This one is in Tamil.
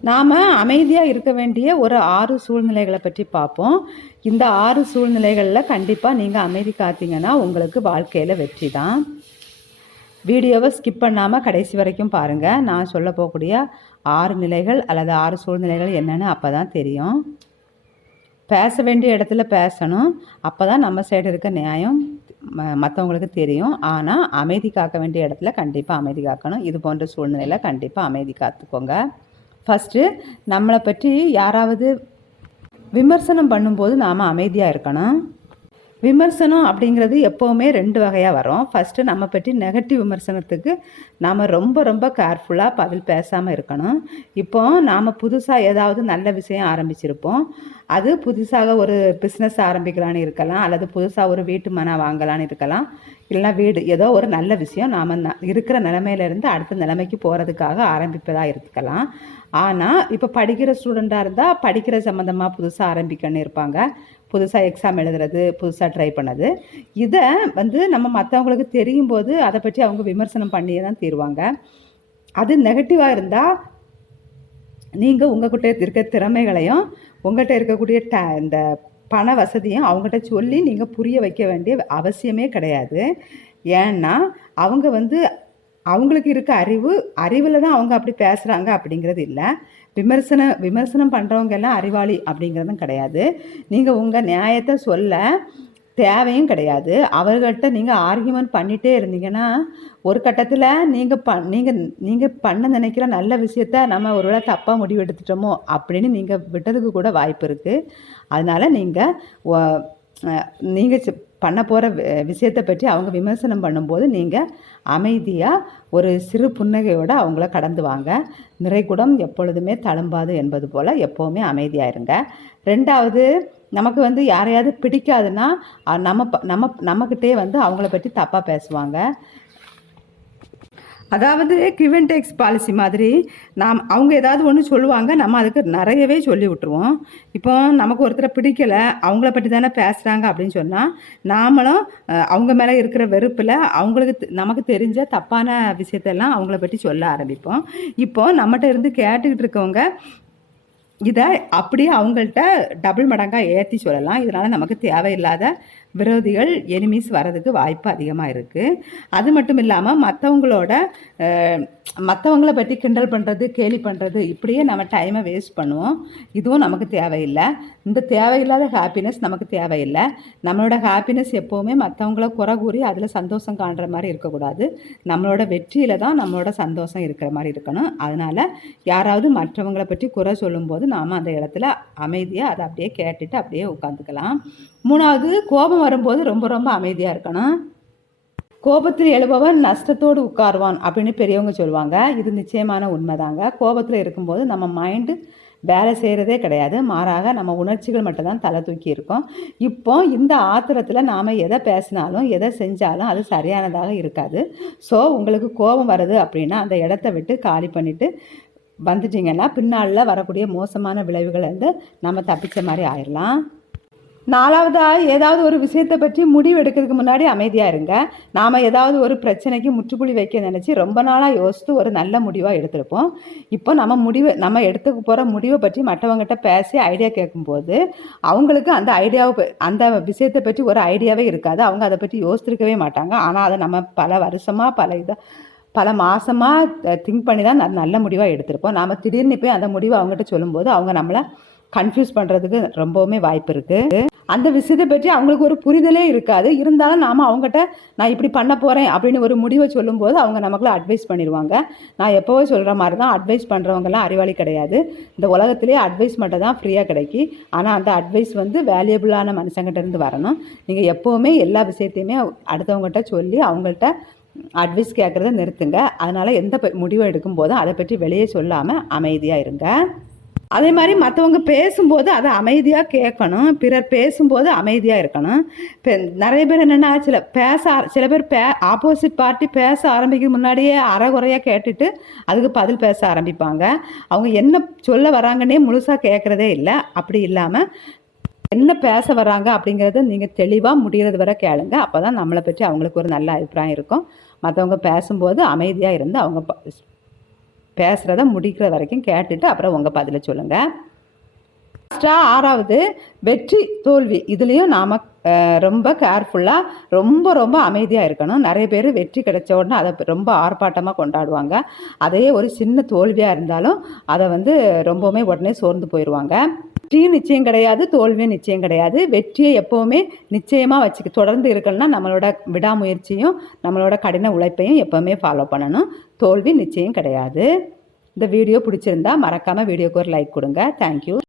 நாம் அமைதியாக இருக்க வேண்டிய ஒரு ஆறு சூழ்நிலைகளை பற்றி பார்ப்போம். இந்த ஆறு சூழ்நிலைகளில் கண்டிப்பாக நீங்கள் அமைதி காத்தீங்கன்னா உங்களுக்கு வாழ்க்கையில் வெற்றி தான். வீடியோவை ஸ்கிப் பண்ணாமல் கடைசி வரைக்கும் பாருங்கள் நான் சொல்ல போகக்கூடிய ஆறு நிலைகள் அல்லது ஆறு சூழ்நிலைகள் என்னென்னு அப்போ தான் தெரியும். பேச வேண்டிய இடத்துல பேசணும். அப்போ தான் நம்ம சைடு இருக்க நியாயம் ம- மற்றவங்களுக்கு தெரியும். ஆனால் அமைதி காக்க வேண்டிய இடத்துல கண்டிப்பாக அமைதி காக்கணும். இது போன்ற சூழ்நிலையில் கண்டிப்பாக அமைதி காத்துக்கோங்க. ஃபஸ்ட்டு நம்மளை பற்றி யாராவது விமர்சனம் பண்ணும்போது நாம் அமைதியாக இருக்கணும். விமர்சனம் அப்படிங்கிறது எப்போவுமே ரெண்டு வகையாக வரும். ஃபஸ்ட்டு நம்ம பற்றி நெகட்டிவ் விமர்சனத்துக்கு நாம் ரொம்ப ரொம்ப கேர்ஃபுல்லாக பதில் பேசாமல் இருக்கணும். இப்போ நாம் புதுசாக ஏதாவது நல்ல விஷயம் ஆரம்பிச்சிருப்போம். அது புதுசாக ஒரு பிஸ்னஸ் ஆரம்பிக்கலான்னு இருக்கலாம். அல்லது புதுசாக ஒரு வீட்டு மனை வாங்கலான்னு இருக்கலாம். இல்லைன்னா வீடு ஏதோ ஒரு நல்ல விஷயம் நாம் இருக்கிற நிலமையிலேருந்து அடுத்த நிலைமைக்கு போகிறதுக்காக ஆரம்பிப்பதாக இருக்கலாம். ஆனால் இப்போ படிக்கிற ஸ்டூடெண்ட்டாக இருந்தால் படிக்கிற சம்மந்தமாக புதுசாக ஆரம்பிக்கணும்னு இருப்பாங்க. புதுசாக எக்ஸாம் எழுதுறது புதுசாக ட்ரை பண்ணது. இதை வந்து நம்ம மற்றவங்களுக்கு தெரியும் போது அதை பற்றி அவங்க விமர்சனம் பண்ணியே தான் தீருவாங்க. அது நெகட்டிவாக இருந்தால் நீங்கள் உங்கள்கிட்ட இருக்க திறமைகளையும் உங்கள்கிட்ட இருக்கக்கூடிய ட இந்த பண வசதியும் அவங்ககிட்ட சொல்லி நீங்கள் புரிய வைக்க வேண்டிய அவசியமே கிடையாது. ஏன்னா அவங்க வந்து அவங்களுக்கு இருக்க அறிவு அறிவில் தான் அவங்க அப்படி பேசுகிறாங்க அப்படிங்கிறது இல்லை. விமர்சன விமர்சனம் பண்ணுறவங்க எல்லாம் அறிவாளி அப்படிங்கிறதும் கிடையாது. நீங்கள் உங்கள் நியாயத்தை சொல்ல தேவையும் கிடையாது. அவர்கள்ட்ட நீங்கள் ஆர்கியூமெண்ட் பண்ணிகிட்டே இருந்தீங்கன்னா ஒரு கட்டத்தில் நீங்கள் ப நீங்கள் நீங்கள் பண்ண நினைக்கிற நல்ல விஷயத்த நம்ம ஒரு வேளை தப்பாக முடிவு எடுத்துட்டோமோ அப்படின்னு நீங்கள் விட்டதுக்கு கூட வாய்ப்பு இருக்குது அதனால் நீங்கள் நீங்கள் பண்ண போகிற விஷயத்தை பற்றி அவங்க விமர்சனம் பண்ணும்போது நீங்கள் அமைதியாக ஒரு சிறு புன்னகையோடு அவங்கள கடந்து வாங்க. நிறைகுடம் எப்பொழுதுமே தழும்பாது என்பது போல் எப்போவுமே அமைதியாக இருங்க. ரெண்டாவது நமக்கு வந்து யாரையாவது பிடிக்காதுன்னா நம்ம ப- நம்ம நம்மக்கிட்டே வந்து அவங்கள பற்றி தப்பாக பேசுவாங்க. அதாவது கிவ் அண்ட் டேக்ஸ் பாலிசி மாதிரி நாம் அவங்க ஏதாவது ஒன்று சொல்லுவாங்க நம்ம அதுக்கு நிறையவே சொல்லி விட்டுருவோம். இப்போ நமக்கு ஒருத்தரை பிடிக்கலை அவங்கள பற்றி தானே பேசுகிறாங்க அப்படின்னு சொன்னால் நாமளும் அவங்க மேலே இருக்கிற வெறுப்பில் அவங்களுக்கு நமக்கு தெரிஞ்ச தப்பான விஷயத்தெல்லாம் அவங்கள பற்றி சொல்ல ஆரம்பிப்போம். இப்போ நம்மகிட்ட இருந்து கேட்டுக்கிட்டு இருக்கவங்க இதை அப்படியே அவங்கள்ட்ட டபுள் மடங்காக ஏற்றி சொல்லலாம். இதனால் நமக்கு தேவையில்லாத விரோதிகள் எனிமீஸ் வர்றதுக்கு வாய்ப்பு அதிகமாக இருக்குது அது மட்டும் இல்லாமல் மற்றவங்களோட மற்றவங்கள பற்றி கிண்டல் பண்ணுறது கேலி பண்ணுறது இப்படியே நம்ம டைமை வேஸ்ட் பண்ணுவோம். இதுவும் நமக்கு தேவையில்லை. இந்த தேவையில்லாத ஹாப்பினஸ் நமக்கு தேவையில்லை. நம்மளோட ஹாப்பினஸ் எப்போவுமே மற்றவங்கள குறை கூறி அதில் சந்தோஷம் காண்ற மாதிரி இருக்கக்கூடாது. நம்மளோட வெற்றியில் தான் நம்மளோட சந்தோஷம் இருக்கிற மாதிரி இருக்கணும். அதனால் யாராவது மற்றவங்கள பற்றி குறை சொல்லும்போது நாம் அந்த இடத்துல அமைதியாக அதை அப்படியே கேட்டுட்டு அப்படியே உட்காந்துக்கலாம். மூணாவது கோபம் வரும்போது ரொம்ப ரொம்ப அமைதியாக இருக்கணும். கோபத்தில் எழுபவன் நஷ்டத்தோடு உட்காருவான் அப்படின்னு பெரியவங்க சொல்லுவாங்க. இது நிச்சயமான உண்மைதாங்க. கோபத்தில் இருக்கும்போது நம்ம மைண்டு வேலை செய்கிறதே கிடையாது. மாறாக நம்ம உணர்ச்சிகள் மட்டும்தான் தலை தூக்கி இருக்கோம். இப்போ இந்த ஆத்திரத்தில் நாம் எதை பேசினாலும் எதை செஞ்சாலும் அது சரியானதாக இருக்காது. ஸோ உங்களுக்கு கோபம் வருது அப்படின்னா அந்த இடத்த விட்டு காலி பண்ணிவிட்டு வந்துட்டிங்கன்னா பின்னாளில் வரக்கூடிய மோசமான விளைவுகள் வந்து நம்ம தப்பிச்ச மாதிரி ஆயிடலாம் நாலாவதாக ஏதாவது ஒரு விஷயத்தை பற்றி முடிவு எடுக்கிறதுக்கு முன்னாடி அமைதியாக இருங்க. நாம் ஏதாவது ஒரு பிரச்சனைக்கு முற்றுப்புள்ளி வைக்க நினச்சி ரொம்ப நாளாக யோசித்து ஒரு நல்ல முடிவாக எடுத்திருப்போம். இப்போ நம்ம முடிவு நம்ம எடுத்துக்க போகிற முடிவை பற்றி மற்றவங்ககிட்ட பேசி ஐடியா கேட்கும்போது அவங்களுக்கு அந்த ஐடியாவை அந்த விஷயத்தை பற்றி ஒரு ஐடியாவே இருக்காது. அவங்க அதை பற்றி யோசிச்சிருக்கவே மாட்டாங்க. ஆனால் அதை நம்ம பல வருஷமாக பல இதை பல மாதமாக திங்க் பண்ணி தான் ந- நல்ல முடிவாக எடுத்திருப்போம். நாம் திடீர்னு போய் அந்த முடிவை அவங்ககிட்ட சொல்லும்போது அவங்க நம்மளை கன்ஃபியூஸ் பண்ணுறதுக்கு ரொம்பவுமே வாய்ப்பு இருக்குது அந்த விஷயத்தை பற்றி அவங்களுக்கு ஒரு புரிதலே இருக்காது. இருந்தாலும் நாம் அவங்ககிட்ட நான் இப்படி பண்ண போகிறேன் அப்படின்னு ஒரு முடிவை சொல்லும்போது அவங்க நமக்குள்ள அட்வைஸ் பண்ணிடுவாங்க. நான் எப்போவோ சொல்கிற மாதிரி தான் அட்வைஸ் பண்ணுறவங்கலாம் அறிவாளி கிடையாது. இந்த உலகத்திலே அட்வைஸ் மட்டும் தான் ஃப்ரீயாக கிடைக்கி. ஆனால் அந்த அட்வைஸ் வந்து வேல்யூபிளான மனுஷங்கிட்டேருந்து வரணும். நீங்கள் எப்போவுமே எல்லா விஷயத்தையுமே அடுத்தவங்ககிட்ட சொல்லி அவங்கள்ட்ட அட்வைஸ் கேட்குறத நிறுத்துங்க. அதனால் எந்த முடிவு முடிவு எடுக்கும்போதும் அதை பற்றி வெளியே சொல்லாமல் அமைதியாக இருங்க. அதே மாதிரி மற்றவங்க பேசும்போது அதை அமைதியாக கேட்கணும். பிறர் பேசும்போது அமைதியாக இருக்கணும். இப்போ நிறைய பேர் என்னென்னா சில பேச ஆர- சில பேர் பே ஆப்போசிட் பார்ட்டி பேச ஆரம்பிக்க முன்னாடியே அறகுறையாக கேட்டுட்டு அதுக்கு பதில் பேச ஆரம்பிப்பாங்க. அவங்க என்ன சொல்ல வராங்கன்னே முழுசாக கேட்குறதே இல்லை. அப்படி இல்லாமல் என்ன பேச வராங்க அப்படிங்கிறத நீங்கள் தெளிவாக முடிகிறது வரை கேளுங்க. அப்போ தான் நம்மளை பற்றி அவங்களுக்கு ஒரு நல்ல அபிப்பிராயம் இருக்கும். மற்றவங்க பேசும்போது அமைதியாக இருந்து அவங்க பேசுகிறத முடிக்கிற வரைக்கும் கேட்டுட்டு அப்புறம் உங்கள் பதிலை சொல்லுங்கள் லாஸ்ட்டாக ஆறாவது வெற்றி தோல்வி. இதுலேயும் நாம் ரொம்ப கேர்ஃபுல்லாக ரொம்ப ரொம்ப அமைதியாக இருக்கணும். நிறைய பேர் வெற்றி கிடைச்ச உடனே அதை ரொம்ப ஆர்ப்பாட்டமாக கொண்டாடுவாங்க. அதே ஒரு சின்ன தோல்வியாக இருந்தாலும் அதை வந்து ரொம்பவுமே உடனே சோர்ந்து போயிடுவாங்க வெற்றியும் நிச்சயம் கிடையாது தோல்வியும் நிச்சயம் கிடையாது. வெற்றியை எப்போவுமே நிச்சயமாக வச்சுக்க தொடர்ந்து இருக்கணும்னா நம்மளோட விடாமுயற்சியும் நம்மளோட கடின உழைப்பையும் எப்போவுமே ஃபாலோ பண்ணணும். தோல்வி நிச்சயம் கிடையாது. இந்த வீடியோ பிடிச்சிருந்தா மறக்காமல் வீடியோக்கு ஒரு லைக் கொடுங்க. தேங்க்யூ